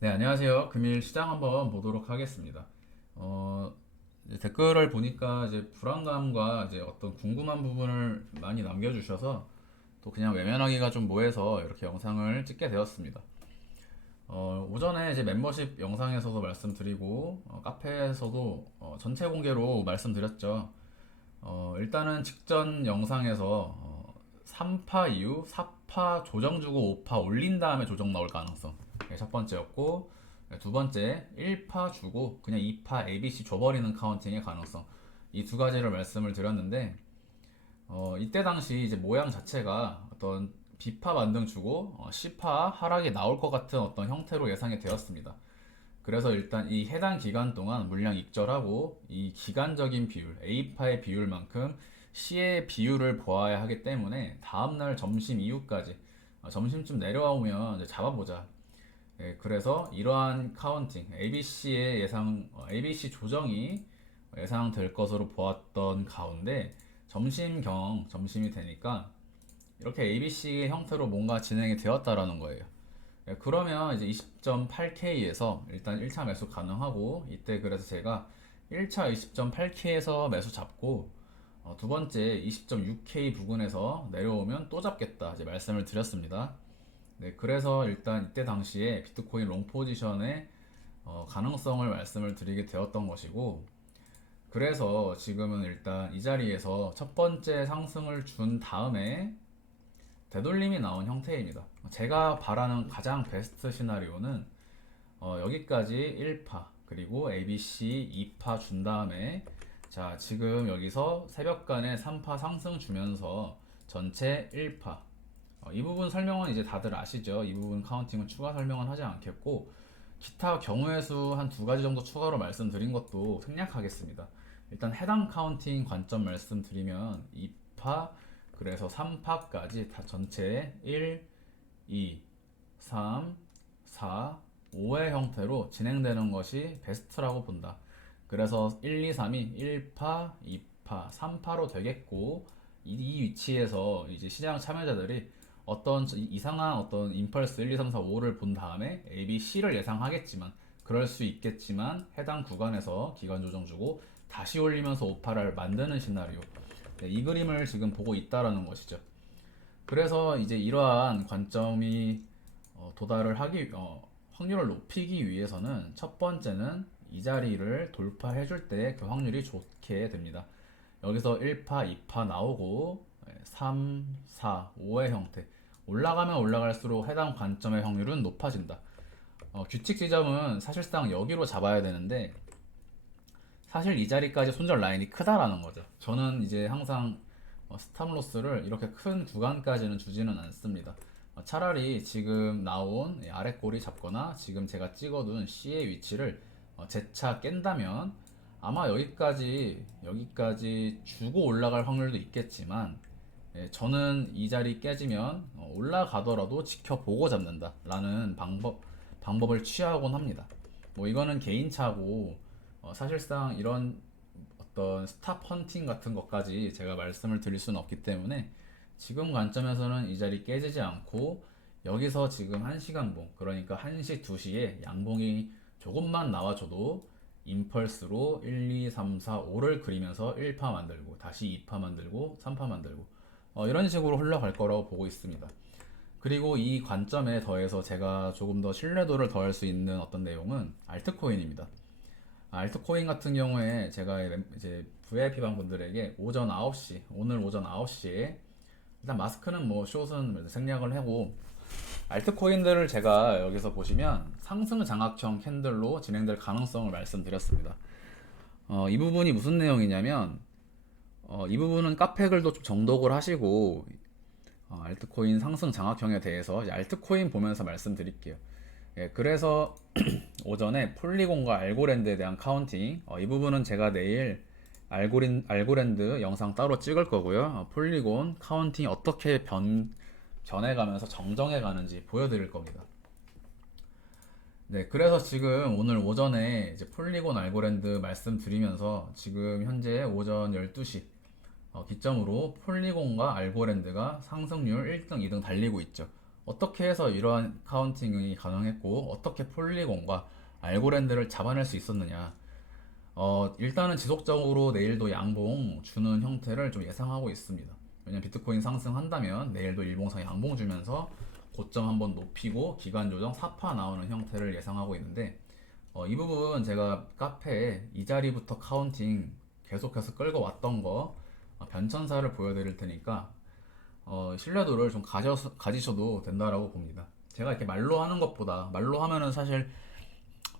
네, 안녕하세요. 금일 시장 한번 보도록 하겠습니다. 이제 댓글을 보니까 이제 불안감과 이제 어떤 궁금한 부분을 많이 남겨주셔서 또 그냥 외면하기가 좀 뭐해서 이렇게 영상을 찍게 되었습니다. 오전에 이제 membership 영상에서도 말씀드리고, 카페에서도 전체 공개로 말씀드렸죠. 일단은 직전 영상에서 3파 이후 4파 조정 주고 5파 올린 다음에 조정 나올 가능성. 이게 첫 번째였고, 두 번째 1파 주고 그냥 2파 ABC 줘버리는 카운팅의 가능성. 이 두 가지를 말씀을 드렸는데, 이때 당시 이제 모양 자체가 어떤 B파 반등 주고 C파 하락이 나올 것 같은 어떤 형태로 예상이 되었습니다. 그래서 일단 이 해당 기간 동안 물량 익절하고 이 기간적인 비율, A파의 비율만큼 C의 비율을 보아야 하기 때문에 다음날 점심 이후까지 점심쯤 내려오면 이제 잡아보자. 예, 그래서 이러한 카운팅, ABC의 ABC 조정이 예상될 것으로 보았던 가운데 점심이 되니까 이렇게 ABC 형태로 뭔가 진행이 되었다라는 거예요. 예, 그러면 이제 20.8K에서 일단 1차 매수 가능하고 이때 그래서 제가 1차 20.8K에서 매수 잡고 두 번째 20.6K 부근에서 내려오면 또 잡겠다 이제 말씀을 드렸습니다. 네, 그래서 일단 이때 당시에 비트코인 롱 포지션의 가능성을 말씀을 드리게 되었던 것이고 그래서 지금은 일단 이 자리에서 첫 번째 상승을 준 다음에 되돌림이 나온 형태입니다. 제가 바라는 가장 베스트 시나리오는 여기까지 1파 그리고 ABC 2파 준 다음에 자 지금 여기서 새벽간에 3파 상승 주면서 전체 1파 이 부분 설명은 이제 다들 아시죠? 이 부분 카운팅은 추가 설명은 하지 않겠고 기타 경우의 수 한 두 가지 정도 추가로 말씀드린 것도 생략하겠습니다. 일단 해당 카운팅 관점 말씀드리면 2파 그래서 3파까지 다 전체 1, 2, 3, 4, 5의 형태로 진행되는 것이 베스트라고 본다. 그래서 1, 2, 3이 1파, 2파, 3파로 되겠고 이 위치에서 이제 시장 참여자들이 어떤 이상한 어떤 임펄스 1, 2, 3, 4, 5를 본 다음에 A, B, C를 예상하겠지만 그럴 수 있겠지만 해당 구간에서 기간 조정 주고 다시 올리면서 오파를 만드는 시나리오. 네, 이 그림을 지금 보고 있다라는 것이죠. 그래서 이제 이러한 관점이 도달을 확률을 높이기 위해서는 첫 번째는 이 자리를 돌파해 줄 때 그 확률이 좋게 됩니다. 여기서 1파, 2파 나오고 3, 4, 5의 형태 올라가면 올라갈수록 해당 관점의 확률은 높아진다. 규칙 지점은 사실상 여기로 잡아야 되는데 사실 이 자리까지 손절 라인이 크다라는 거죠. 저는 이제 항상 스탑로스를 이렇게 큰 구간까지는 주지는 않습니다. 차라리 지금 나온 아래 꼬리 잡거나 지금 제가 찍어둔 C의 위치를 재차 깬다면 아마 여기까지 주고 올라갈 확률도 있겠지만 저는 이 자리 깨지면 올라가더라도 지켜보고 잡는다라는 방법을 취하곤 합니다. 뭐 이거는 개인차고 사실상 이런 어떤 스탑 헌팅 같은 것까지 제가 말씀을 드릴 수는 없기 때문에 지금 관점에서는 이 자리 깨지지 않고 여기서 지금 1시간봉 그러니까 1시 2시에 양봉이 조금만 나와줘도 임펄스로 1, 2, 3, 4, 5를 그리면서 1파 만들고 다시 2파 만들고 3파 만들고 이런 식으로 흘러갈 거라고 보고 있습니다. 그리고 이 관점에 더해서 제가 조금 더 신뢰도를 더할 수 있는 어떤 내용은 알트코인입니다. 알트코인 같은 경우에 제가 이제 VIP 방분들에게 오늘 오전 9시에 일단 마스크는 뭐 숏은 생략을 하고 알트코인들을 제가 여기서 보시면 상승 장악형 캔들로 진행될 가능성을 말씀드렸습니다. 이 부분이 무슨 내용이냐면 이 부분은 카페 글도 좀 정독을 하시고 알트코인 상승 장악형에 대해서 이제 알트코인 보면서 말씀드릴게요. 예, 그래서 오전에 폴리곤과 알고랜드에 대한 카운팅 이 부분은 제가 내일 알고랜드 영상 따로 찍을 거고요. 폴리곤 카운팅이 어떻게 변해가면서 정정해 가는지 보여드릴 겁니다. 네, 그래서 지금 오늘 오전에 이제 폴리곤 알고랜드 말씀드리면서 지금 현재 오전 12시 기점으로 폴리곤과 알고랜드가 상승률 1등, 2등 달리고 있죠. 어떻게 해서 이러한 카운팅이 가능했고 어떻게 폴리곤과 알고랜드를 잡아낼 수 있었느냐. 일단은 지속적으로 내일도 양봉 주는 형태를 좀 예상하고 있습니다. 왜냐면 비트코인 상승한다면 내일도 일봉상 양봉 주면서 고점 한번 높이고 기간 조정 4파 나오는 형태를 예상하고 있는데, 이 부분 제가 카페에 이 자리부터 카운팅 계속해서 끌고 왔던 거 변천사를 보여드릴 테니까 신뢰도를 좀 가지셔도 된다라고 봅니다. 제가 이렇게 말로 하는 것보다, 말로 하면은 사실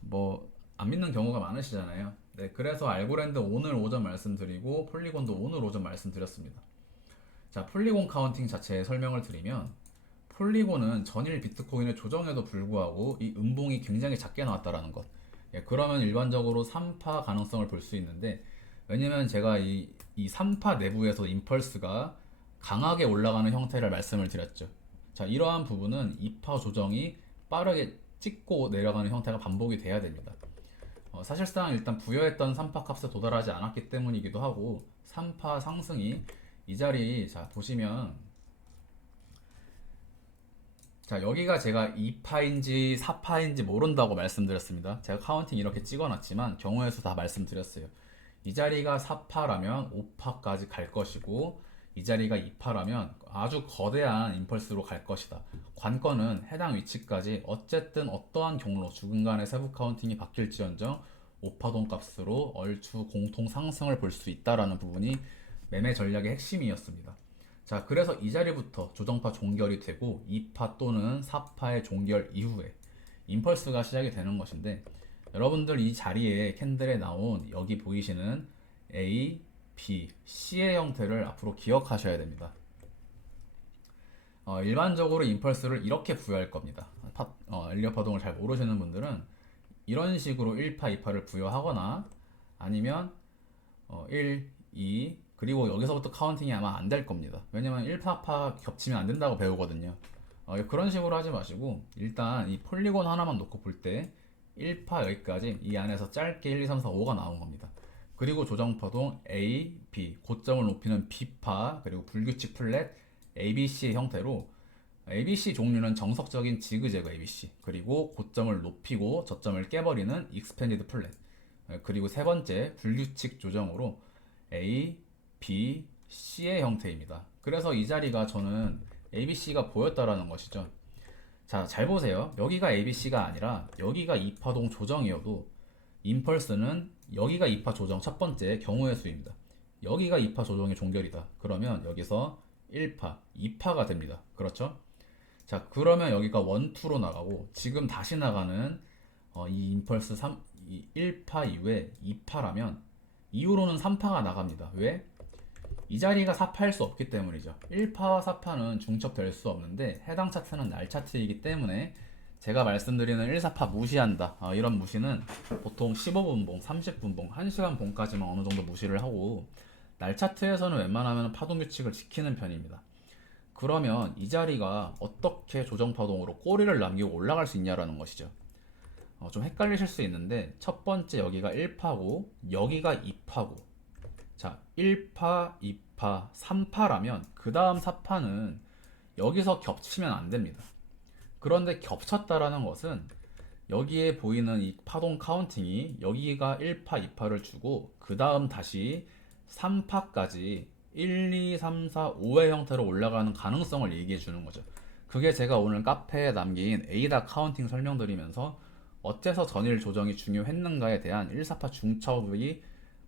뭐 안 믿는 경우가 많으시잖아요. 네, 그래서 알고랜드 오늘 오전 말씀드리고 폴리곤도 오늘 오전 말씀드렸습니다. 자, 폴리곤 카운팅 자체의 설명을 드리면, 폴리곤은 전일 비트코인의 조정에도 불구하고 이 음봉이 굉장히 작게 나왔다라는 것. 예, 그러면 일반적으로 3파 가능성을 볼 수 있는데, 왜냐면 제가 이 3파 내부에서 임펄스가 강하게 올라가는 형태를 말씀을 드렸죠. 자, 이러한 부분은 2파 조정이 빠르게 찍고 내려가는 형태가 반복이 돼야 됩니다. 사실상 일단 부여했던 3파 값에 도달하지 않았기 때문이기도 하고, 3파 상승이 이 자리, 자 보시면, 자 여기가 제가 2파인지 4파인지 모른다고 말씀드렸습니다. 제가 카운팅 이렇게 찍어놨지만 경우의 수 다 말씀드렸어요. 이 자리가 4파라면 5파까지 갈 것이고, 이 자리가 2파라면 아주 거대한 임펄스로 갈 것이다. 관건은 해당 위치까지 어쨌든 어떠한 경로 주근간의 세부 카운팅이 바뀔지언정 5파동 값으로 얼추 공통 상승을 볼 수 있다라는 부분이 매매 전략의 핵심이었습니다. 자, 그래서 이 자리부터 조정파 종결이 되고 2파 또는 4파의 종결 이후에 임펄스가 시작이 되는 것인데, 여러분들 이 자리에 캔들에 나온 여기 보이시는 A, B, C의 형태를 앞으로 기억하셔야 됩니다. 일반적으로 임펄스를 이렇게 부여할 겁니다. 엘리엇 파동을 잘 모르시는 분들은 이런 식으로 1파, 2파를 부여하거나, 아니면 1, 2, 그리고 여기서부터 카운팅이 아마 안 될 겁니다. 왜냐면 1파, 파 겹치면 안 된다고 배우거든요. 그런 식으로 하지 마시고 일단 이 폴리곤 하나만 놓고 볼 때 1파 여기까지 이 안에서 짧게 1, 2, 3, 4, 5가 나온 겁니다. 그리고 조정파동 A, B, 고점을 높이는 B파, 그리고 불규칙 플랫 ABC의 형태로, ABC 종류는 정석적인 지그재그 ABC, 그리고 고점을 높이고 저점을 깨버리는 익스펜디드 플랫, 그리고 세 번째 불규칙 조정으로 A, B, C의 형태입니다. 그래서 이 자리가 저는 ABC가 보였다라는 것이죠. 자, 잘 보세요. 여기가 ABC가 아니라 여기가 2파동 조정이어도 임펄스는 여기가 2파 조정 첫 번째 경우의 수입니다. 여기가 2파 조정의 종결이다. 그러면 여기서 1파, 2파가 됩니다. 그렇죠? 자, 그러면 여기가 1, 2로 나가고, 지금 다시 나가는 이 임펄스 1파 이후에 2파라면 이후로는 3파가 나갑니다. 왜? 이 자리가 4파일 수 없기 때문이죠. 1파와 4파는 중첩될 수 없는데 해당 차트는 날 차트이기 때문에 제가 말씀드리는 1, 4파 무시한다. 이런 무시는 보통 15분 봉, 30분 봉, 1시간 봉까지만 어느 정도 무시를 하고, 날 차트에서는 웬만하면 파동 규칙을 지키는 편입니다. 그러면 이 자리가 어떻게 조정 파동으로 꼬리를 남기고 올라갈 수 있냐라는 것이죠. 좀 헷갈리실 수 있는데, 첫 번째 여기가 1파고 여기가 2파고, 자 1파, 2파, 3파라면 그 다음 4파는 여기서 겹치면 안 됩니다. 그런데 겹쳤다라는 것은 여기에 보이는 이 파동 카운팅이 여기가 1파, 2파를 주고 그 다음 다시 3파까지 1, 2, 3, 4, 5의 형태로 올라가는 가능성을 얘기해 주는 거죠. 그게 제가 오늘 카페에 남긴 에이다 카운팅 설명드리면서 어째서 전일 조정이 중요했는가에 대한 1, 4파 중첩이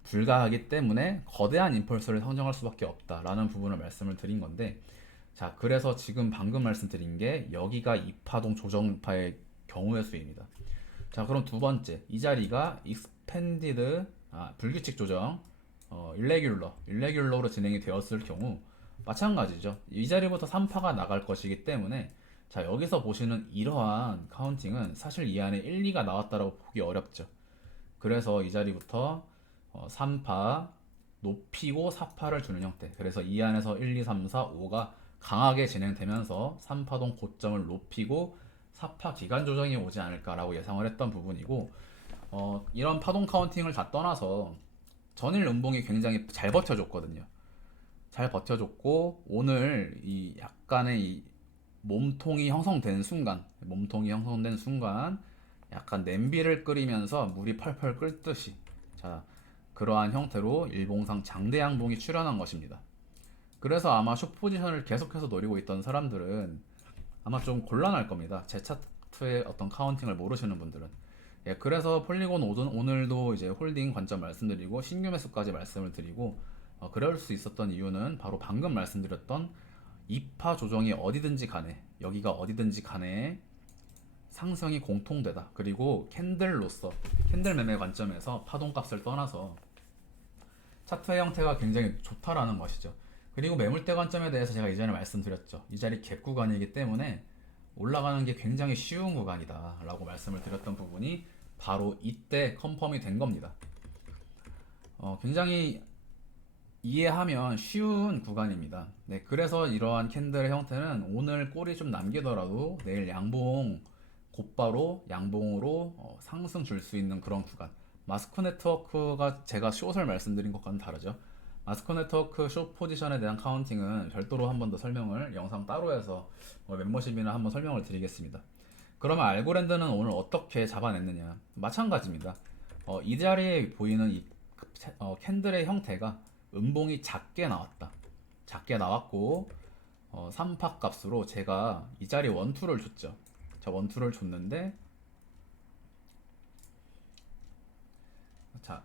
불가하기 때문에 거대한 임펄스를 상정할 수밖에 없다라는 부분을 말씀을 드린 건데, 자 그래서 지금 방금 말씀드린 게 여기가 2파동 조정파의 경우의 수입니다. 자 그럼 두 번째, 이 자리가 익스펜디드 불규칙 조정 일레귤러로 진행이 되었을 경우 마찬가지죠. 이 자리부터 3파가 나갈 것이기 때문에, 자 여기서 보시는 이러한 카운팅은 사실 이 안에 1, 2가 나왔다라고 보기 어렵죠. 그래서 이 자리부터 3파 높이고 4파를 주는 형태, 그래서 이 안에서 1, 2, 3, 4, 5가 강하게 진행되면서 3파동 고점을 높이고 4파 기간 조정이 오지 않을까라고 예상을 했던 부분이고, 이런 파동 카운팅을 다 떠나서 전일 음봉이 굉장히 잘 버텨줬거든요. 잘 버텨줬고 오늘 이 약간의 이 몸통이 형성된 순간 약간 냄비를 끓이면서 물이 펄펄 끓듯이, 자, 그러한 형태로 일봉상 장대 양봉이 출현한 것입니다. 그래서 아마 숏 포지션을 계속해서 노리고 있던 사람들은 아마 좀 곤란할 겁니다. 제 차트의 어떤 카운팅을 모르시는 분들은. 예, 그래서 폴리곤 오늘도 이제 홀딩 관점 말씀드리고 신규 매수까지 말씀을 드리고, 그럴 수 있었던 이유는 바로 방금 말씀드렸던 2파 조정이 어디든지 간에, 여기가 어디든지 간에 상승이 공통되다. 그리고 캔들 매매 관점에서 파동값을 떠나서 차트의 형태가 굉장히 좋다라는 것이죠. 그리고 매물대 관점에 대해서 제가 이전에 말씀드렸죠. 이 자리 갭 구간이기 때문에 올라가는 게 굉장히 쉬운 구간이다 라고 말씀을 드렸던 부분이 바로 이때 컨펌이 된 겁니다. 굉장히 이해하면 쉬운 구간입니다. 네, 그래서 이러한 캔들의 형태는 오늘 꼬리 좀 남기더라도 내일 곧바로 양봉으로 상승 줄 수 있는 그런 구간. 마스크 네트워크가 제가 숏을 말씀드린 것과는 다르죠. 마스크 네트워크 숏 포지션에 대한 카운팅은 별도로 한 번 더 영상 따로 해서 멤버십이나 한번 설명을 드리겠습니다. 그러면 알고랜드는 오늘 어떻게 잡아냈느냐? 마찬가지입니다. 이 자리에 보이는 이 캔들의 형태가 음봉이 작게 나왔다. 작게 나왔고 3파 값으로 제가 이 자리 원투를 줬죠. 자, 원투를 줬는데, 자,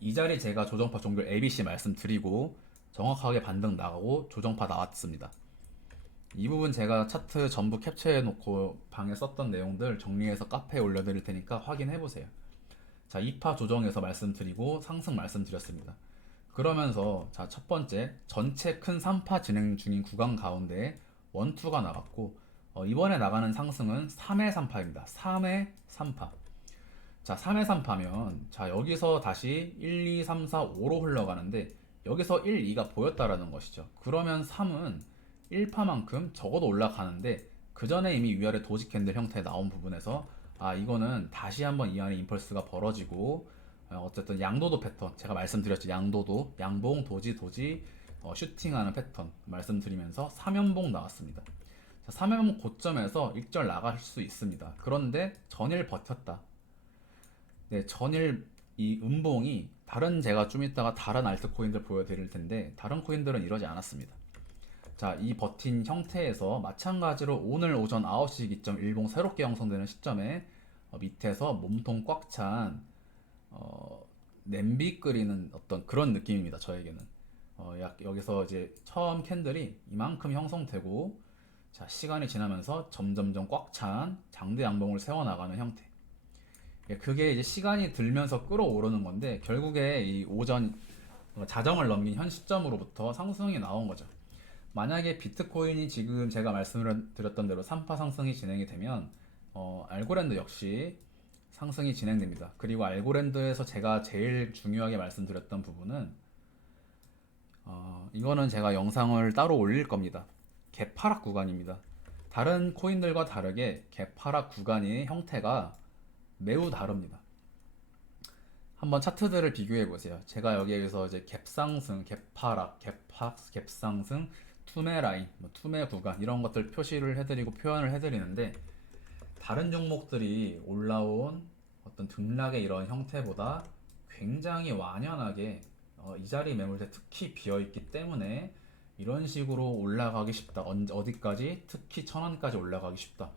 이 자리 제가 조정파 종결 ABC 말씀드리고 정확하게 반등 나가고 조정파 나왔습니다. 이 부분 제가 차트 전부 캡처해 놓고 방에 썼던 내용들 정리해서 카페에 올려드릴 테니까 확인해 보세요. 자, 2파 조정에서 말씀드리고 상승 말씀드렸습니다. 그러면서 자, 첫 번째 전체 큰 3파 진행 중인 구간 가운데 원투가 나갔고, 이번에 나가는 상승은 3회 3파입니다. 3회 3파. 자, 3회 3파면 자, 여기서 다시 1, 2, 3, 4, 5로 흘러가는데 여기서 1, 2가 보였다라는 것이죠. 그러면 3은 1파만큼 적어도 올라가는데 그 전에 이미 위아래 도지 캔들 형태에 나온 부분에서 이거는 다시 한번 이 안에 임펄스가 벌어지고, 어쨌든 양도도 패턴 제가 말씀드렸죠. 양도도 양봉 도지 슈팅하는 패턴 말씀드리면서 3연봉 나왔습니다. 자, 3연봉 고점에서 일절 나갈 수 있습니다. 그런데 전일 버텼다. 네, 전일 이 음봉이 제가 좀 이따가 다른 알트코인들 보여드릴 텐데 다른 코인들은 이러지 않았습니다. 자, 이 버틴 형태에서 마찬가지로 오늘 오전 9시 기점 일봉 새롭게 형성되는 시점에 밑에서 몸통 꽉 찬 냄비 끓이는 어떤 그런 느낌입니다. 저에게는 여기서 이제 처음 캔들이 이만큼 형성되고, 자, 시간이 지나면서 점점점 꽉 찬 장대 양봉을 세워나가는 형태. 그게 이제 시간이 들면서 끌어오르는 건데 결국에 이 오전 자정을 넘긴 현 시점으로부터 상승이 나온 거죠. 만약에 비트코인이 지금 제가 말씀을 드렸던 대로 3파 상승이 진행이 되면 알고랜드 역시 상승이 진행됩니다. 그리고 알고랜드에서 제가 제일 중요하게 말씀드렸던 부분은 이거는 제가 영상을 따로 올릴 겁니다. 개파락 구간입니다. 다른 코인들과 다르게 개파락 구간의 형태가 매우 다릅니다. 한번 차트들을 비교해 보세요. 제가 여기에서 이제 갭상승, 갭하락, 갭상승, 투매 라인, 투매 구간 이런 것들 표시를 해드리고 표현을 해드리는데 다른 종목들이 올라온 어떤 등락의 이런 형태보다 굉장히 완연하게 이 자리 매물대 특히 비어있기 때문에 이런 식으로 올라가기 쉽다. 어디까지? 특히 1000원까지 올라가기 쉽다.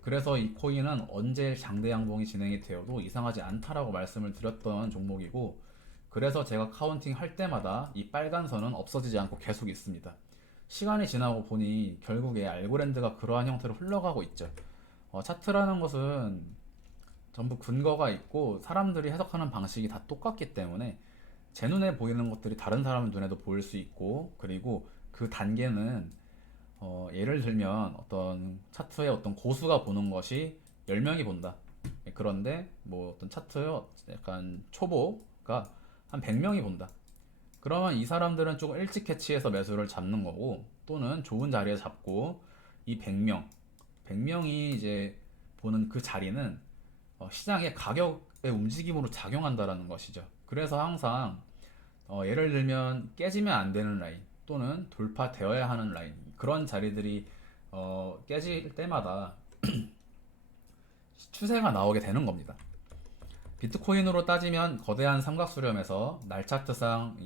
그래서 이 코인은 언제 장대 양봉이 진행이 되어도 이상하지 않다라고 말씀을 드렸던 종목이고, 그래서 제가 카운팅 할 때마다 이 빨간 선은 없어지지 않고 계속 있습니다. 시간이 지나고 보니 결국에 알고랜드가 그러한 형태로 흘러가고 있죠. 차트라는 것은 전부 근거가 있고 사람들이 해석하는 방식이 다 똑같기 때문에 제 눈에 보이는 것들이 다른 사람 눈에도 보일 수 있고, 그리고 그 단계는 예를 들면 어떤 차트의 어떤 고수가 보는 것이 10명이 본다. 그런데 뭐 어떤 차트의 약간 초보가 한 100명이 본다. 그러면 이 사람들은 조금 일찍 캐치해서 매수를 잡는 거고, 또는 좋은 자리에 잡고 이 100명이 이제 보는 그 자리는 시장의 가격의 움직임으로 작용한다라는 것이죠. 그래서 항상 예를 들면 깨지면 안 되는 라인 또는 돌파되어야 하는 라인, 그런 자리들이 깨질 때마다 추세가 나오게 되는 겁니다. 비트코인으로 따지면 거대한 삼각수렴에서 날차트상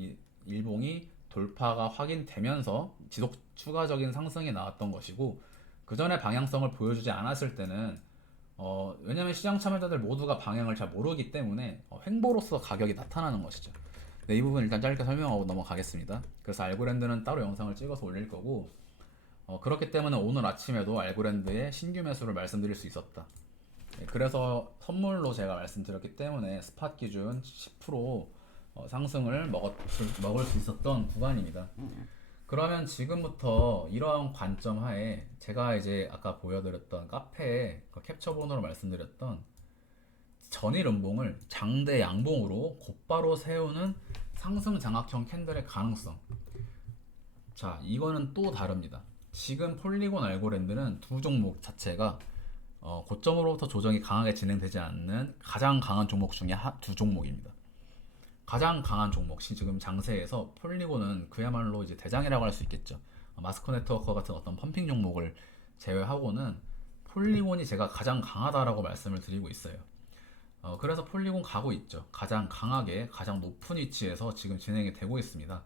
일봉이 돌파가 확인되면서 지속 추가적인 상승이 나왔던 것이고, 그 전에 방향성을 보여주지 않았을 때는 왜냐면 시장 참여자들 모두가 방향을 잘 모르기 때문에 횡보로서 가격이 나타나는 것이죠. 네, 이 부분 일단 짧게 설명하고 넘어가겠습니다. 그래서 알고랜드는 따로 영상을 찍어서 올릴 거고, 그렇기 때문에 오늘 아침에도 알고랜드의 신규 매수를 말씀드릴 수 있었다. 네, 그래서 선물로 제가 말씀드렸기 때문에 스팟 기준 10% 상승을 먹을 수 있었던 구간입니다. 그러면 지금부터 이러한 관점 하에 제가 이제 아까 보여드렸던 카페에 캡처본으로 말씀드렸던 전일 음봉을 장대 양봉으로 곧바로 세우는 상승 장악형 캔들의 가능성. 자, 이거는 또 다릅니다. 지금 폴리곤 알고랜드는 두 종목 자체가 고점으로부터 조정이 강하게 진행되지 않는 가장 강한 종목 중에 두 종목입니다. 가장 강한 종목, 지금 장세에서 폴리곤은 그야말로 이제 대장이라고 할 수 있겠죠. 마스코 네트워크 같은 어떤 펌핑 종목을 제외하고는 폴리곤이 제가 가장 강하다라고 말씀을 드리고 있어요. 그래서 폴리곤 가고 있죠. 가장 강하게, 가장 높은 위치에서 지금 진행이 되고 있습니다.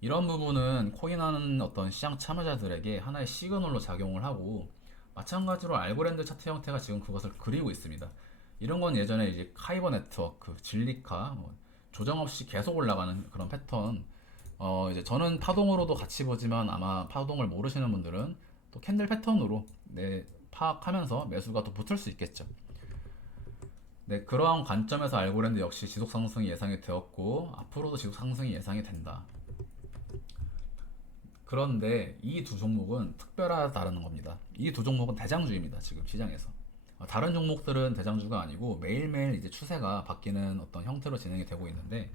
이런 부분은 코인하는 어떤 시장 참여자들에게 하나의 시그널로 작용을 하고, 마찬가지로 알고랜드 차트 형태가 지금 그것을 그리고 있습니다. 이런 건 예전에 이제 카이버 네트워크, 진리카, 조정 없이 계속 올라가는 그런 패턴. 이제 저는 파동으로도 같이 보지만 아마 파동을 모르시는 분들은 또 캔들 패턴으로 파악하면서 매수가 또 붙을 수 있겠죠. 네, 그러한 관점에서 알고랜드 역시 지속 상승이 예상이 되었고 앞으로도 지속 상승이 예상이 된다. 그런데 이 두 종목은 특별하다는 겁니다. 이 두 종목은 대장주입니다. 지금 시장에서. 다른 종목들은 대장주가 아니고 매일매일 이제 추세가 바뀌는 어떤 형태로 진행이 되고 있는데,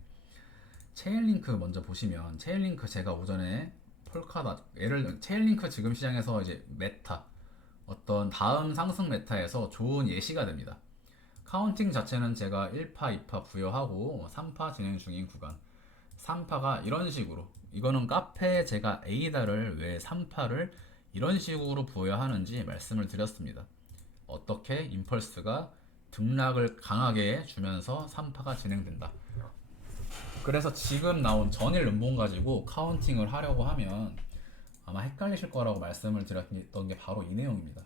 체인링크 먼저 보시면, 체인링크 제가 오전에 체인링크 지금 시장에서 이제 메타, 어떤 다음 상승 메타에서 좋은 예시가 됩니다. 카운팅 자체는 제가 1파, 2파 부여하고 3파 진행 중인 구간. 3파가 이런 식으로, 이거는 카페에 제가 에이다를 왜 3파를 이런 식으로 부여하는지 말씀을 드렸습니다. 어떻게 임펄스가 등락을 강하게 주면서 3파가 진행된다. 그래서 지금 나온 전일 음봉 가지고 카운팅을 하려고 하면 아마 헷갈리실 거라고 말씀을 드렸던 게 바로 이 내용입니다.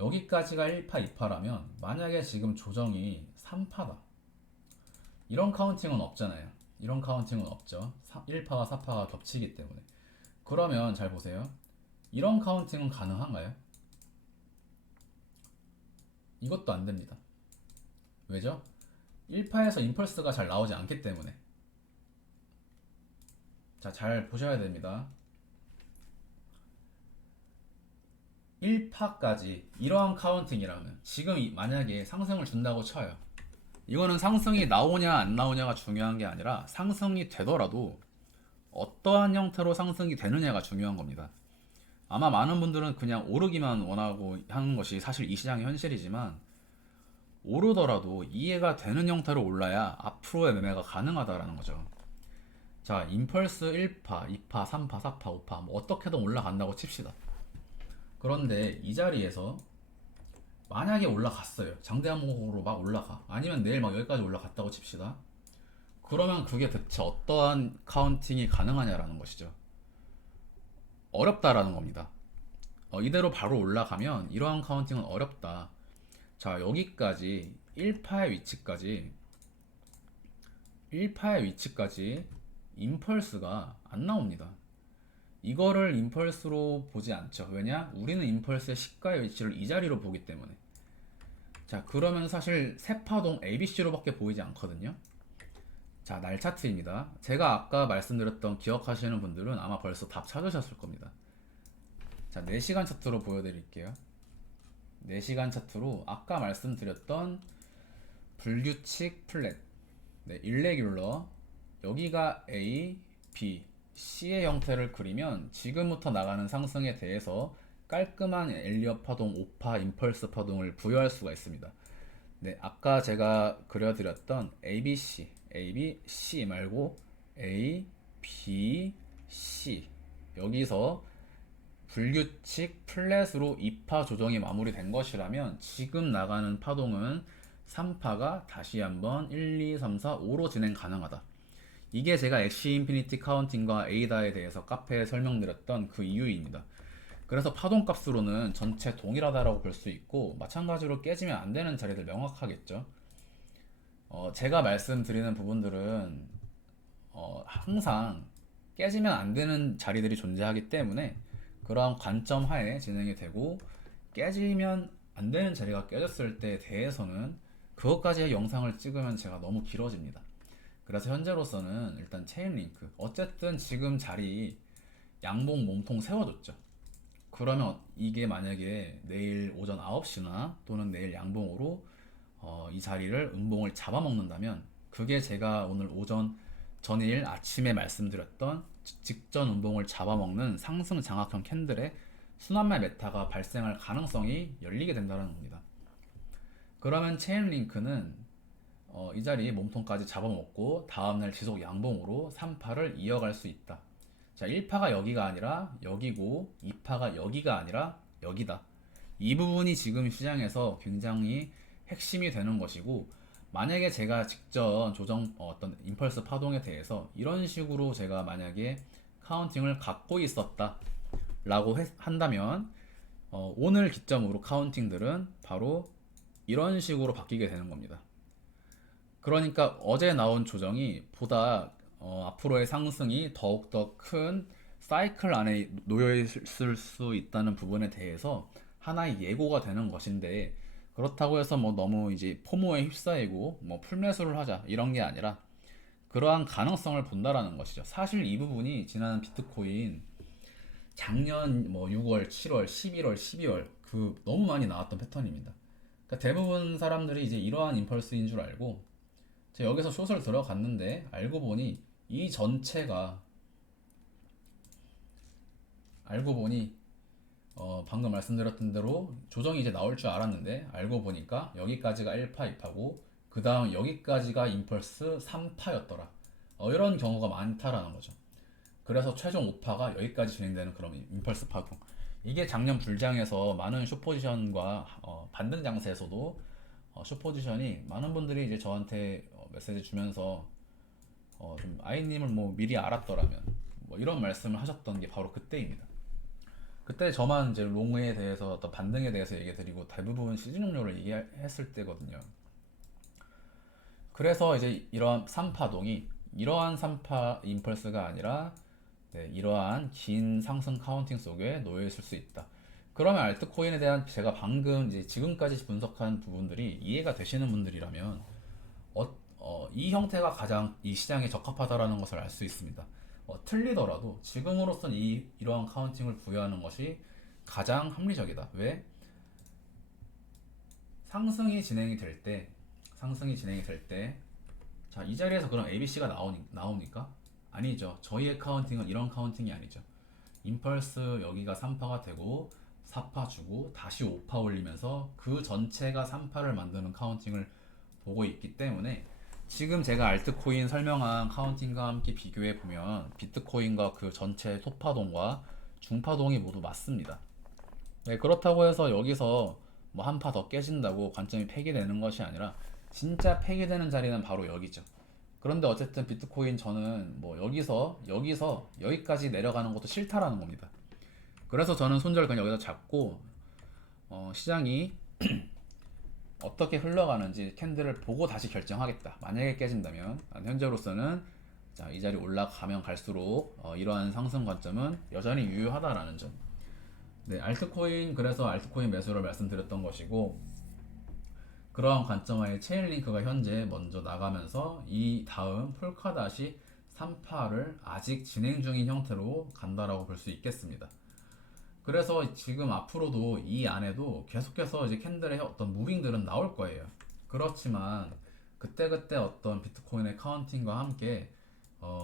여기까지가 1파, 2파라면 만약에 지금 조정이 3파다. 이런 카운팅은 없잖아요. 이런 카운팅은 없죠. 1파와 4파가 겹치기 때문에. 그러면 잘 보세요. 이런 카운팅은 가능한가요? 이것도 안 됩니다. 왜죠? 1파에서 임펄스가 잘 나오지 않기 때문에. 자, 잘 보셔야 됩니다. 1파까지 이러한 카운팅이라면 지금 만약에 상승을 준다고 쳐요. 이거는 상승이 나오냐 안 나오냐가 중요한 게 아니라 상승이 되더라도 어떠한 형태로 상승이 되느냐가 중요한 겁니다. 아마 많은 분들은 그냥 오르기만 원하고 하는 것이 사실 이 시장의 현실이지만, 오르더라도 이해가 되는 형태로 올라야 앞으로의 매매가 가능하다라는 거죠. 자, 임펄스 1파, 2파, 3파, 4파, 5파 뭐 어떻게든 올라간다고 칩시다. 그런데 이 자리에서 만약에 올라갔어요. 장대한목으로 막 올라가. 아니면 내일 막 여기까지 올라갔다고 칩시다. 그러면 그게 대체 어떠한 카운팅이 가능하냐라는 것이죠. 어렵다라는 겁니다. 이대로 바로 올라가면 이러한 카운팅은 어렵다. 자, 여기까지 1파의 위치까지 임펄스가 안 나옵니다. 이거를 임펄스로 보지 않죠. 왜냐? 우리는 임펄스의 시가의 위치를 이 자리로 보기 때문에. 자, 그러면 사실 세파동 ABC로밖에 보이지 않거든요. 자, 날 차트입니다. 제가 아까 말씀드렸던 기억하시는 분들은 아마 벌써 답 찾으셨을 겁니다. 자, 4시간 차트로 보여드릴게요. 4시간 차트로 아까 말씀드렸던 불규칙 플랫, 일레귤러, 여기가 A, B, C의 형태를 그리면 지금부터 나가는 상승에 대해서 깔끔한 엘리엇 파동, 5파 임펄스 파동을 부여할 수가 있습니다. 네, 아까 제가 그려드렸던 ABC, A, B, C 말고 A, B, C, 여기서 불규칙 플랫으로 2파 조정이 마무리된 것이라면 지금 나가는 파동은 3파가 다시 한번 1, 2, 3, 4, 5로 진행 가능하다. 이게 제가 엑시 인피니티 카운팅과 에이다에 대해서 카페에 설명드렸던 그 이유입니다. 그래서 파동값으로는 전체 동일하다라고 볼 수 있고, 마찬가지로 깨지면 안 되는 자리들 명확하겠죠. 제가 말씀드리는 부분들은 항상 깨지면 안 되는 자리들이 존재하기 때문에 그러한 관점 하에 진행이 되고, 깨지면 안 되는 자리가 깨졌을 때에 대해서는 그것까지의 영상을 찍으면 제가 너무 길어집니다. 그래서 현재로서는 일단 체인링크, 어쨌든 지금 자리 양봉 몸통 세워줬죠. 그러면 이게 만약에 내일 오전 9시나 또는 내일 양봉으로 이 자리를 음봉을 잡아먹는다면, 그게 제가 오늘 오전 전일 아침에 말씀드렸던 직전 음봉을 잡아먹는 상승 장악형 캔들의 순환매 메타가 발생할 가능성이 열리게 된다는 겁니다. 그러면 체인링크는 이 자리 몸통까지 잡아먹고 다음날 지속 양봉으로 3파를 이어갈 수 있다. 자, 1파가 여기가 아니라 여기고 2파가 여기가 아니라 여기다. 이 부분이 지금 시장에서 굉장히 핵심이 되는 것이고, 만약에 제가 직전 조정 어떤 임펄스 파동에 대해서 이런 식으로 제가 만약에 카운팅을 갖고 있었다 라고 한다면 오늘 기점으로 카운팅들은 바로 이런 식으로 바뀌게 되는 겁니다. 그러니까 어제 나온 조정이 보다 앞으로의 상승이 더욱더 큰 사이클 안에 놓여 있을 수 있다는 부분에 대해서 하나의 예고가 되는 것인데, 그렇다고 해서 뭐 너무 이제 포모에 휩싸이고 뭐 풀매수를 하자 이런 게 아니라 그러한 가능성을 본다라는 것이죠. 사실 이 부분이 지난 비트코인 작년 뭐 6월, 7월, 11월, 12월 그 너무 많이 나왔던 패턴입니다. 그러니까 대부분 사람들이 이제 이러한 임펄스인 줄 알고 제가 여기서 숏을 들어갔는데, 알고 보니 이 전체가 알고 보니 방금 말씀드렸던 대로 조정이 이제 나올 줄 알았는데, 알고 보니까 여기까지가 1파, 2파고 그 다음 여기까지가 임펄스 3파였더라. 이런 경우가 많다라는 거죠. 그래서 최종 5파가 여기까지 진행되는 그런 임펄스 파동. 이게 작년 불장에서 많은 숏포지션과 반등 장세에서도 숏포지션이 많은 분들이 이제 저한테 메시지 주면서 좀 아이님을 뭐 미리 알았더라면 뭐 이런 말씀을 하셨던 게 바로 그때입니다. 그때 저만 이제 롱에 대해서 어떤 반등에 대해서 얘기 드리고 대부분 시즌 종료를 얘기했을 때거든요. 그래서 이제 이러한 3파동이 이러한 3파 임펄스가 아니라 이러한 긴 상승 카운팅 속에 놓여 있을 수 있다. 그러면 알트코인에 대한 제가 방금 이제 지금까지 분석한 부분들이 이해가 되시는 분들이라면 이 형태가 가장 이 시장에 적합하다라는 것을 알 수 있습니다. 틀리더라도 지금으로선 이러한 카운팅을 부여하는 것이 가장 합리적이다. 왜? 상승이 진행이 될 때, 자, 이 자리에서 그럼 ABC가 나옵니까? 아니죠. 저희의 카운팅은 이런 카운팅이 아니죠. 임펄스 여기가 3파가 되고 4파 주고 다시 5파 올리면서 그 전체가 3파를 만드는 카운팅을 보고 있기 때문에, 지금 제가 알트코인 설명한 카운팅과 함께 비교해 보면 비트코인과 그 전체 소파동과 중파동이 모두 맞습니다. 네, 그렇다고 해서 여기서 뭐 한 파 더 깨진다고 관점이 폐기되는 것이 아니라 진짜 폐기되는 자리는 바로 여기죠. 그런데 어쨌든 비트코인 저는 뭐 여기서 여기까지 내려가는 것도 싫다라는 겁니다. 그래서 저는 손절 그냥 여기다 잡고 시장이 어떻게 흘러가는지 캔들을 보고 다시 결정하겠다. 만약에 깨진다면 현재로서는 자, 이 자리 올라가면 갈수록 이러한 상승 관점은 여전히 유효하다라는 점. 네, 알트코인, 그래서 알트코인 매수를 말씀드렸던 것이고, 그러한 관점하에 체인링크가 현재 먼저 나가면서 이 다음 폴카닷이 3파를 아직 진행 중인 형태로 간다라고 볼 수 있겠습니다. 그래서 지금 앞으로도 이 안에도 계속해서 이제 캔들의 어떤 무빙들은 나올 거예요. 그렇지만 그때그때 어떤 비트코인의 카운팅과 함께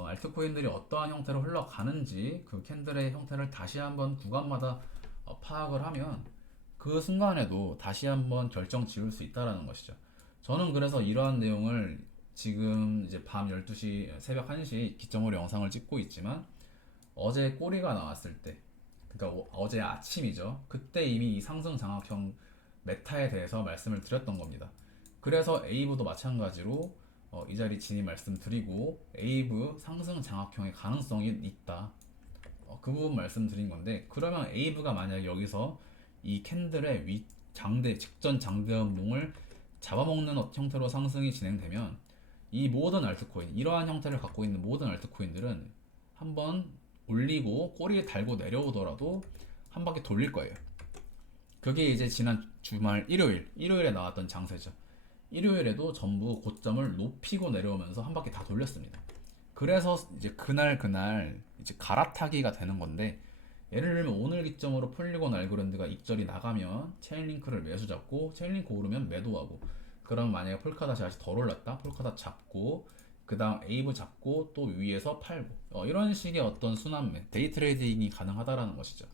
알트코인들이 어떠한 형태로 흘러가는지 그 캔들의 형태를 다시 한번 구간마다 파악을 하면 그 순간에도 다시 한번 결정 지을 수 있다라는 것이죠. 저는 그래서 이러한 내용을 지금 이제 밤 12시, 새벽 1시 기점으로 영상을 찍고 있지만, 어제 꼬리가 나왔을 때 그러니까 어제 아침이죠. 그때 이미 이 상승 장악형 메타에 대해서 말씀을 드렸던 겁니다. 그래서 에이브도 마찬가지로 이 자리 진입 말씀드리고 에이브 상승 장악형의 가능성이 있다. 그 부분 말씀드린 건데, 그러면 에이브가 만약 여기서 이 캔들의 위 장대 직전 장대 음봉을 잡아먹는 형태로 상승이 진행되면 이 모든 알트코인, 이러한 형태를 갖고 있는 모든 알트코인들은 한번 올리고 꼬리에 달고 내려오더라도 한 바퀴 돌릴 거예요. 그게 이제 지난 주말 일요일에 나왔던 장세죠. 일요일에도 전부 고점을 높이고 내려오면서 한 바퀴 다 돌렸습니다. 그래서 이제 그날 이제 갈아타기가 되는 건데, 예를 들면 오늘 기점으로 폴리곤 알고랜드가 익절이 나가면 체인링크를 매수 잡고, 체인링크 오르면 매도하고, 그럼 만약에 폴카닷이 다시 덜 올랐다, 폴카닷 잡고, 그 다음 에이브 잡고 또 위에서 팔고, 이런 식의 어떤 순환매, 데이 트레이딩이 가능하다라는 것이죠.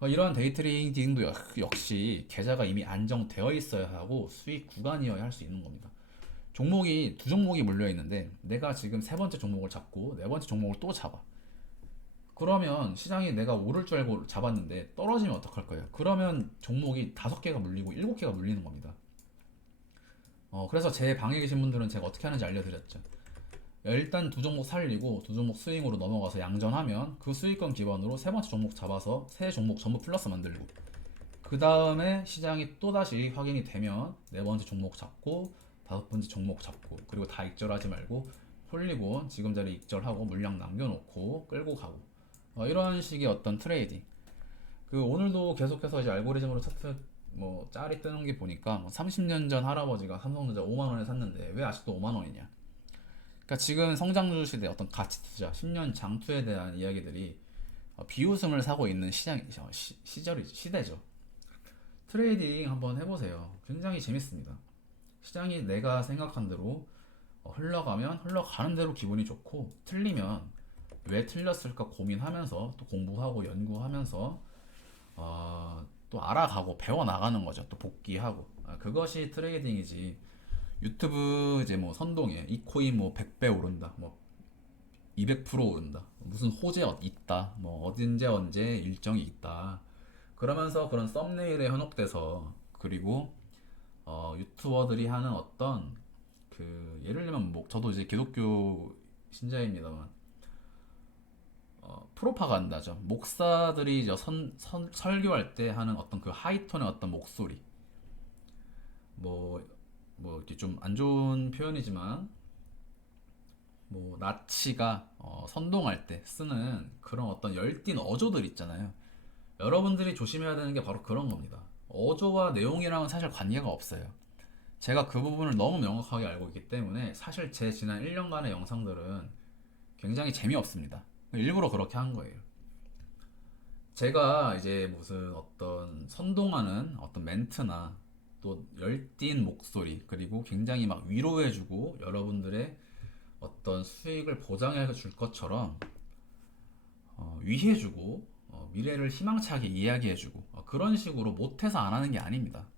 이러한 데이 트레이딩도 역시 계좌가 이미 안정되어 있어야 하고 수익 구간이어야 할 수 있는 겁니다. 종목이 두 종목이 몰려 있는데 내가 지금 세 번째 종목을 잡고 네 번째 종목을 또 잡아. 그러면 시장이 내가 오를 줄 알고 잡았는데 떨어지면 어떡할 거예요? 그러면 종목이 다섯 개가 물리고 일곱 개가 물리는 겁니다. 그래서 제 방에 계신 분들은 제가 어떻게 하는지 알려드렸죠. 일단 두 종목 살리고 두 종목 스윙으로 넘어가서 양전하면 그 수익권 기반으로 세 번째 종목 잡아서 세 종목 전부 플러스 만들고, 그 다음에 시장이 또다시 확인이 되면 네 번째 종목 잡고 다섯 번째 종목 잡고, 그리고 다 익절하지 말고 폴리곤 지금 자리 익절하고 물량 남겨놓고 끌고 가고, 이런 식의 어떤 트레이딩. 그 오늘도 계속해서 이제 알고리즘으로 차트 뭐 짤이 뜨는 게 보니까 뭐 30년 전 할아버지가 삼성전자 5만 원에 샀는데 왜 아직도 5만 원이냐. 그러니까 지금 성장주 시대 어떤 가치 투자, 10년 장투에 대한 이야기들이 비웃음을 사고 있는 시장이죠. 시대죠. 트레이딩 한번 해보세요. 굉장히 재밌습니다. 시장이 내가 생각한 대로 흘러가면 흘러가는 대로 기분이 좋고, 틀리면 왜 틀렸을까 고민하면서 또 공부하고 연구하면서 또 알아가고 배워나가는 거죠. 또 복귀하고. 그것이 트레이딩이지. 유튜브 이제 뭐 선동에 이 코인 뭐 100배 오른다, 뭐 200% 오른다, 무슨 호재 있다, 뭐 어딘지 언제 일정이 있다, 그러면서 그런 썸네일에 현혹돼서, 그리고 유튜버들이 하는 어떤 그 예를 들면 뭐 저도 이제 기독교 신자입니다만 프로파간다죠. 목사들이 이제 설교할 때 하는 어떤 그 하이톤의 어떤 목소리, 뭐 이렇게 좀 안 좋은 표현이지만 뭐 나치가 선동할 때 쓰는 그런 어떤 열띤 어조들 있잖아요. 여러분들이 조심해야 되는 게 바로 그런 겁니다. 어조와 내용이랑은 사실 관계가 없어요. 제가 그 부분을 너무 명확하게 알고 있기 때문에 사실 제 지난 1년간의 영상들은 굉장히 재미없습니다. 일부러 그렇게 한 거예요. 제가 이제 무슨 어떤 선동하는 어떤 멘트나 또 열띤 목소리, 그리고 굉장히 막 위로해주고 여러분들의 어떤 수익을 보장해 줄 것처럼 위해주고 미래를 희망차게 이야기해주고 그런 식으로 못해서 안 하는 게 아닙니다.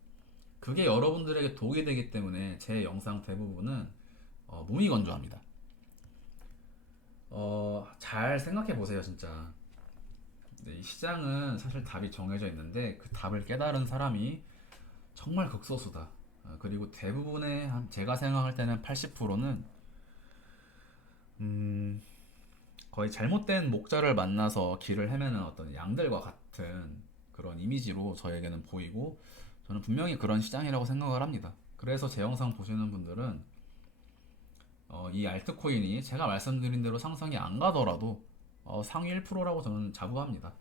그게 여러분들에게 도움이 되기 때문에 제 영상 대부분은 무미건조합니다. 잘 생각해 보세요, 진짜. 네, 이 시장은 사실 답이 정해져 있는데 그 답을 깨달은 사람이 정말 극소수다. 그리고 대부분의 제가 생각할 때는 80%는 거의 잘못된 목자를 만나서 길을 헤매는 어떤 양들과 같은 그런 이미지로 저에게는 보이고, 저는 분명히 그런 시장이라고 생각을 합니다. 그래서 제 영상 보시는 분들은 이 알트코인이 제가 말씀드린 대로 상승이 안 가더라도 상위 1%라고 저는 자부합니다.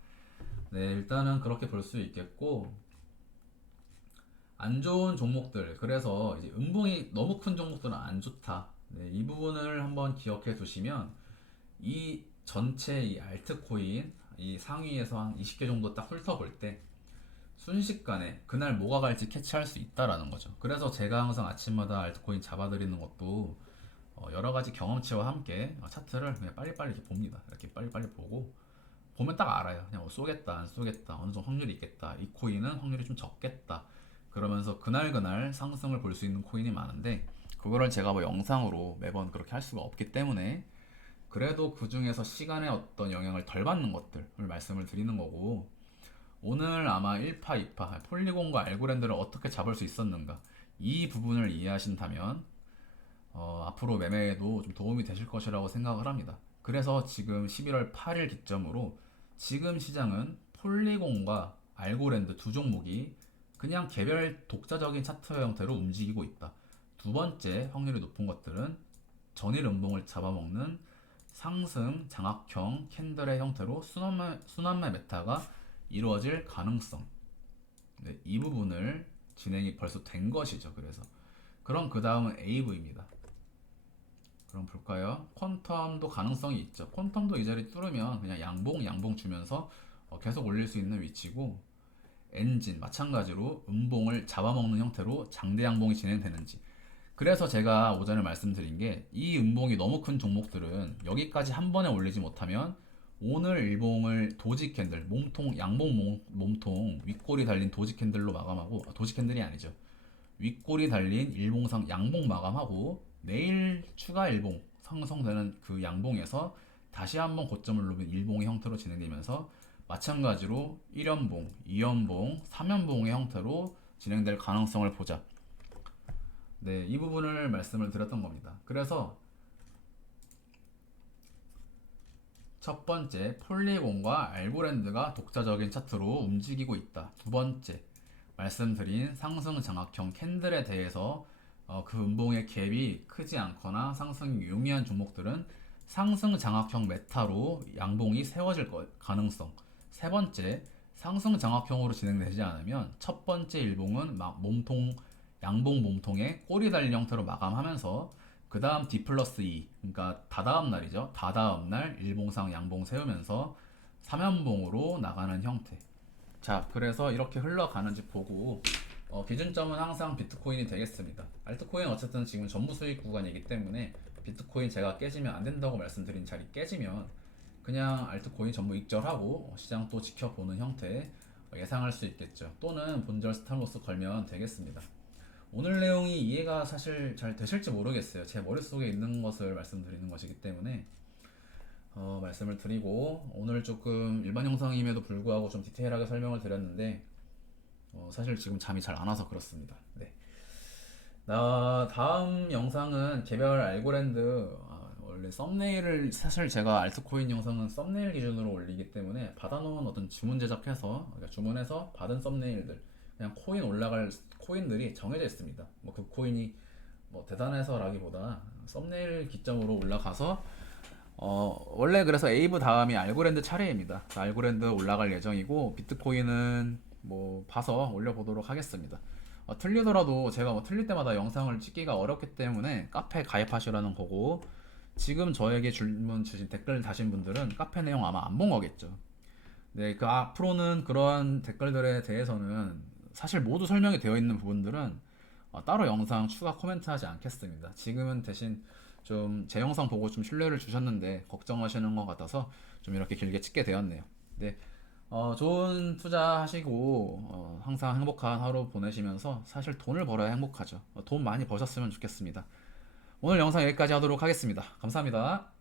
네, 일단은 그렇게 볼 수 있겠고, 안 좋은 종목들, 그래서 이제 음봉이 너무 큰 종목들은 안 좋다. 네, 이 부분을 한번 기억해 두시면 이 전체 이 알트코인 이 상위에서 한 20개 정도 딱 훑어볼 때 순식간에 그날 뭐가 갈지 캐치할 수 있다라는 거죠. 그래서 제가 항상 아침마다 알트코인 잡아드리는 것도 여러 가지 경험치와 함께 차트를 그냥 빨리빨리 이렇게 봅니다. 이렇게 빨리빨리 보고 보면 딱 알아요. 그냥 쏘겠다, 안 쏘겠다, 어느 정도 확률이 있겠다, 이 코인은 확률이 좀 적겠다. 그러면서 그날 상승을 볼 수 있는 코인이 많은데, 그거를 제가 뭐 영상으로 매번 그렇게 할 수가 없기 때문에 그래도 그 중에서 시간에 어떤 영향을 덜 받는 것들을 말씀을 드리는 거고, 오늘 아마 1파, 2파, 폴리곤과 알고랜드를 어떻게 잡을 수 있었는가, 이 부분을 이해하신다면 앞으로 매매에도 좀 도움이 되실 것이라고 생각을 합니다. 그래서 지금 11월 8일 기점으로 지금 시장은 폴리곤과 알고랜드 두 종목이 그냥 개별 독자적인 차트 형태로 움직이고 있다. 두 번째 확률이 높은 것들은 전일 음봉을 잡아먹는 상승 장악형 캔들의 형태로 순환매 메타가 이루어질 가능성. 네, 이 부분을 진행이 벌써 된 것이죠. 그래서 그럼 그 다음은 AV입니다. 그럼 볼까요? 퀀텀도 가능성이 있죠. 퀀텀도 이 자리 뚫으면 그냥 양봉 주면서 계속 올릴 수 있는 위치고, 엔진 마찬가지로 음봉을 잡아먹는 형태로 장대 양봉이 진행되는지. 그래서 제가 오전에 말씀드린 게, 이 음봉이 너무 큰 종목들은 여기까지 한 번에 올리지 못하면 오늘 일봉을 도지 캔들, 몸통 양봉 몸통 윗골이 달린 도지 캔들로 마감하고, 도지 캔들이 아니죠, 윗골이 달린 일봉상 양봉 마감하고, 내일 추가 일봉 상승되는 그 양봉에서 다시 한번 고점을 누빈 일봉의 형태로 진행되면서 마찬가지로 1연봉, 2연봉, 3연봉의 형태로 진행될 가능성을 보자. 네, 이 부분을 말씀을 드렸던 겁니다. 그래서 첫 번째, 폴리곤과 알고랜드가 독자적인 차트로 움직이고 있다. 두 번째, 말씀드린 상승 장악형 캔들에 대해서 그 음봉의 갭이 크지 않거나 상승이 용이한 종목들은 상승 장악형 메타로 양봉이 세워질 가능성. 세 번째, 상승 장악형으로 진행되지 않으면 첫 번째 일봉은 양봉 몸통에 꼬리 달린 형태로 마감하면서 그 다음 D 플러스 2, 그러니까 다다음 날이죠. 다다음 날 일봉상 양봉 세우면서 3연봉으로 나가는 형태. 자, 그래서 이렇게 흘러가는지 보고 기준점은 항상 비트코인이 되겠습니다. 알트코인 어쨌든 지금 전무 수익 구간이기 때문에 비트코인 제가 깨지면 안 된다고 말씀드린 자리 깨지면 그냥 알트코인 전무 익절하고 시장 또 지켜보는 형태 예상할 수 있겠죠. 또는 본절 스탑로스 걸면 되겠습니다. 오늘 내용이 이해가 사실 잘 되실지 모르겠어요. 제 머릿속에 있는 것을 말씀드리는 것이기 때문에 말씀을 드리고, 오늘 조금 일반 영상임에도 불구하고 좀 디테일하게 설명을 드렸는데 사실 지금 잠이 잘 안 와서 그렇습니다. 네. 다음 영상은 개별 알고랜드, 원래 썸네일을 사실 제가 알트코인 영상은 썸네일 기준으로 올리기 때문에 받아놓은 어떤 주문 제작해서, 그러니까 주문해서 받은 썸네일들, 그냥 코인 올라갈 코인들이 정해져 있습니다. 뭐 그 코인이 뭐 대단해서라기보다 썸네일 기점으로 올라가서 원래 그래서 에이브 다음이 알고랜드 차례입니다. 알고랜드 올라갈 예정이고, 비트코인은 뭐 봐서 올려보도록 하겠습니다. 틀리더라도 제가 뭐 틀릴 때마다 영상을 찍기가 어렵기 때문에 카페 가입하시라는 거고, 지금 저에게 질문 주신 댓글 다신 분들은 카페 내용 아마 안 본 거겠죠. 네, 그 앞으로는 그런 댓글들에 대해서는 사실 모두 설명이 되어 있는 부분들은 따로 영상 추가 코멘트 하지 않겠습니다. 지금은 대신 좀 제 영상 보고 좀 신뢰를 주셨는데 걱정하시는 것 같아서 좀 이렇게 길게 찍게 되었네요. 네, 좋은 투자 하시고 항상 행복한 하루 보내시면서, 사실 돈을 벌어야 행복하죠. 돈 많이 버셨으면 좋겠습니다. 오늘 영상 여기까지 하도록 하겠습니다. 감사합니다.